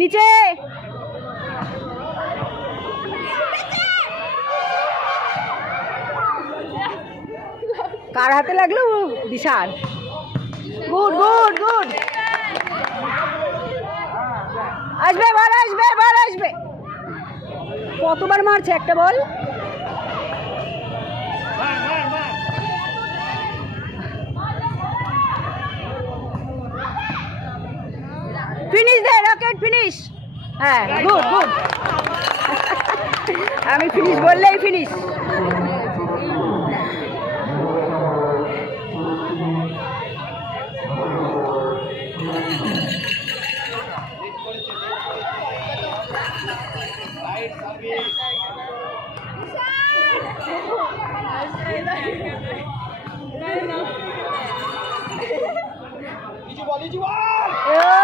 নিচে কার হাতে লাগলো? বিশাল। Good good good. আসবে বল, আসবে বল, আসবে। কতবার মারছে একটা বল? ফিনিশ দে, রকেট ফিনিশ। হ্যাঁ, গুড গুড। আমি ফিনিশ বললেই ফিনিশ। Ichi ball!